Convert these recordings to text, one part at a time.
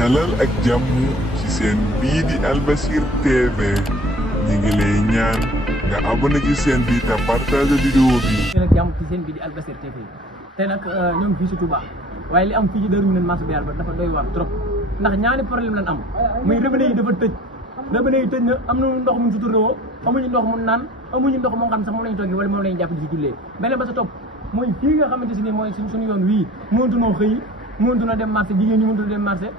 dalal ak jàmm ci seen bii di Albasir TV ñi ngi lay ñaan nga abonné ci seen bi te partage vidéo bi. nag jàmm ci seen bii di Albasir TV te nag ñoom fii si Touba waaye li am fii ci Darou Minane marché bi yàlla dafa doy waar trop ndax ñaari problème lañ am muy robinet yi dafa tëj robinet yi tëj na am na ndox mu suturloo amuñu ndox mu naan amuñu ndox moo xam sax moom lañu toggee wala moom lañu jàpp di si jullee beneen ba sa topp mooy fii nga xamante si ni mooy suñu yoon wii mëntunoo xëy mëntunoo dem marché jigéen ñi mëntunoo dem marché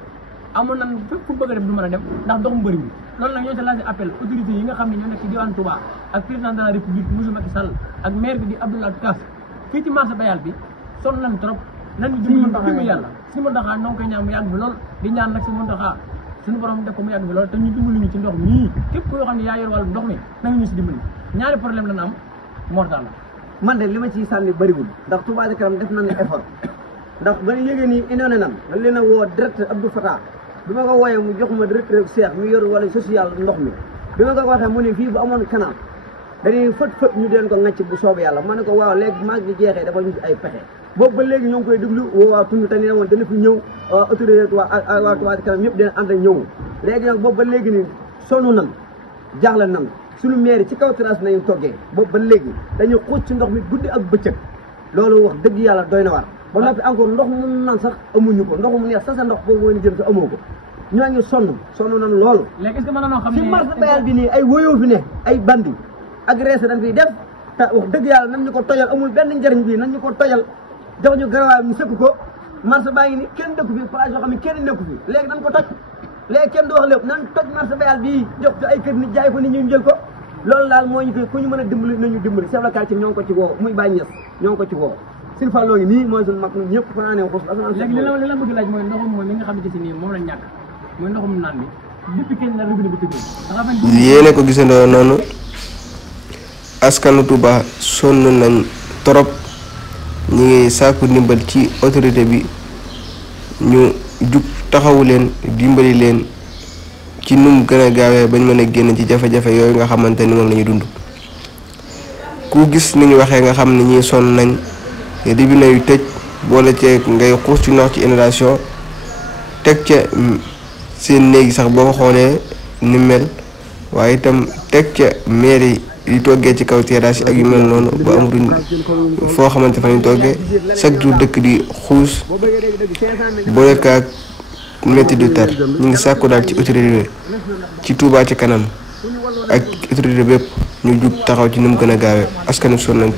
amoon nan fépp fu bëgg a dem du mën a dem ndax ndox mu bëri bi loolu nag ñoo ci lancé appel autorité yi nga xam ne ñoo nekk ci diwaan Touba ak président de la république monsieur Macky Sall ak maire bi di Abdoulaye Kass fii ci marché Bayal bi sonn nañ trop nan ñu dimbali yàlla suñu Mountakha noo ngi koy ñaan mu yàgg bi lool di ñaan nag suñu Mountakha suñu borom def ko mu yàgg bi lool te ñu dimbali ñu ci ndox mii képp koo xam ne yaa yor wàllu ndox mi na nga ñu si dimbali ñaari problème lañ am mortal la man de li ma ciy sànni bëriwul ndax Touba Ca Kanam def nañ effort ndax ba ñu yëgee nii indoone nan dañ leen a woo direct Abdou Fatah bi ma ko wooyee mu jox ma directeur Cheikh mi yor wala social ndox mi bi ma ko waxee mu ne fii bu amoon canal dañuy fët ñu deen ko ŋàcc bu soobee yàlla ma ne ko waaw léegi maag di jeexee dafa ñu ay pexe boobu ba léegi ñoo ngi koy déglu waa tund te ni ne woon dana fi ñëw autorité waa Touba Ca Kanam yëpp dina ànd ak ñëw léegi nag boobu ba léegi ni sonn nan jaaxle nan suñu mairie ci kaw terrasse nañu toggee boobu ba léegi dañuy xuuc ci ndox mi guddi ak bëccëg loolu wax dëgg yàlla doy na war ba noppi encore ndox mu nan sax amuñu ko ndox mu neex sa ndox boobu woon jëm sa amoo ko ñoo ngi sonn nan loolu léegi est-ce que mën na xam ne ci marché Bayal bi nii ay woyoo fi ne ay bandi agressé dañ fiy def te wax dëgg yàlla nan ñu ko tojal amul benn njëriñ bii nan ñu ko tojal jox ñu garawaay mu sëkk ko marché baa ngi ni kenn dëkku fi place yoo xam ne kenn nekku fi léegi nan ko toj léegi kenn du wax lépp nan toj marché Bayal bii jox ko ay kër nit jaay ko nit ñu jël ko loolu daal moo ñu fi ku ñu mën a dimbali nañu dimbali chef de quartier ñoo ngi ko ci woo muy Baye Niass ñoo ngi ko ci woo Sine Fallou ngi nii mooy suñu mag ñun ñëpp fa naa ne xus léegi li la bëgg laaj mooy ndoxum mooy mi nga xamante si nii moom lañ ñàkk mooy ndoxum naan bi depuis kenn la robinet bi tëjee yéene ko gisandoo noonu askanu Touba sonn nañ trop ñi ngi sàkku ndimbal ci autorité bi ñu jug taxawu leen dimbali leen ci num gën a gaawee bañ mën a génn ci jafe-jafe yooyu nga xamante ni moom la ñu dund ku gis ni ñu waxee nga xam ne ñii sonn nañ robinet yu tëj boole ceeg ngay xuus ci ndox ci inondation teg ca seen néegi sax boo ko xoolee ni mel waaye itam teg ca mairie yi toggee ci kaw terrasse yi ak yu mel noonu ba amatuñ foo xamante fa ñu toggee chaque jour dëkk di xuus boole kaag métti du tar ñu ngi sàkku daal ci autorité ci Touba Ca Kanam ak autorité bépp ñu jug taxaw ci ni mu gën a gaawee askan wi sonn nañ